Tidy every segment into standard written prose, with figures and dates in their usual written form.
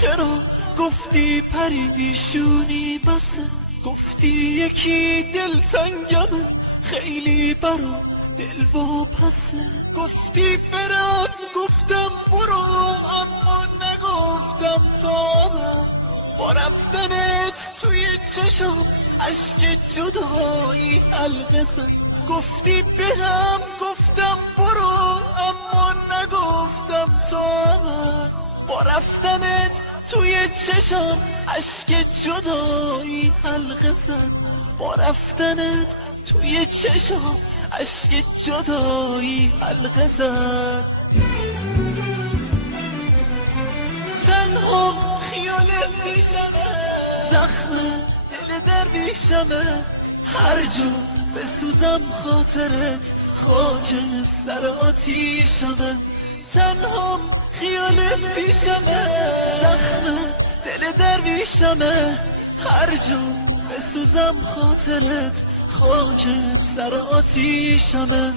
چرا گفتی پریشونی بسه، گفتی یکی دلتنگمه خیلی برا دل واپسه، گفتی برم گفتم برو اما نگفتم تا من، با رفتنت توی چشم اشک جدایی حلقه زد، گفتی برم گفتم برو اما نگفتم تا من، با رفتنت توی چشم اشک جدایی حلقه زد، با رفتنت توی چشم اشک جدایی حلقه زد. تنها خیالت پیشمه، زخم دل درویشمه، هر جا بسوزم خاطرت خاک سر آتیشمه، تنها خیالت پیشمه، زخم دل درویشمه، هر جا بسوزم خاطرت خاک سر آتیشمه.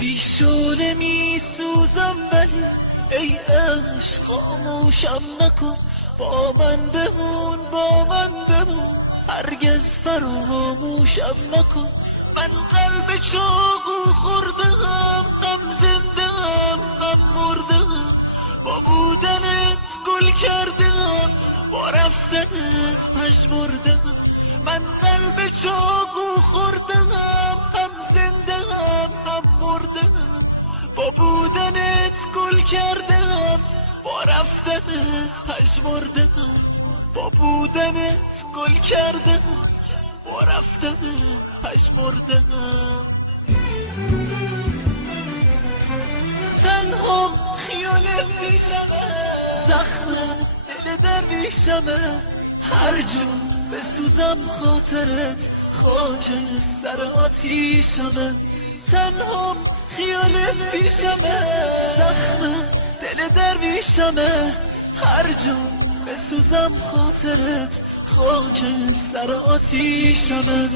بیشونه می سوزم ولی ای عشق خاموشم نکن، با من بمون با من بمون، هرگز فراموشم نکن، من قلب چاقو خوردم، هم زنده هم مردم، با بودنت گل کردم با رفتنت پژمردم، من قلب چاقو خوردم، هم زنده هم مردم، با بودنت گل کردم با رفتنت پژمردم، با بودنت گل کردم با رفتنت پژمردم. تنها خیالت پیشمه، زخم دل درویشمه، هر جا بسوزم خاطرت خاک سر آتیشمه، تنها خیالت پیشمه، زخم دل درویشمه، هر جا بسوزم خاطرت خاک سر آتیشمه.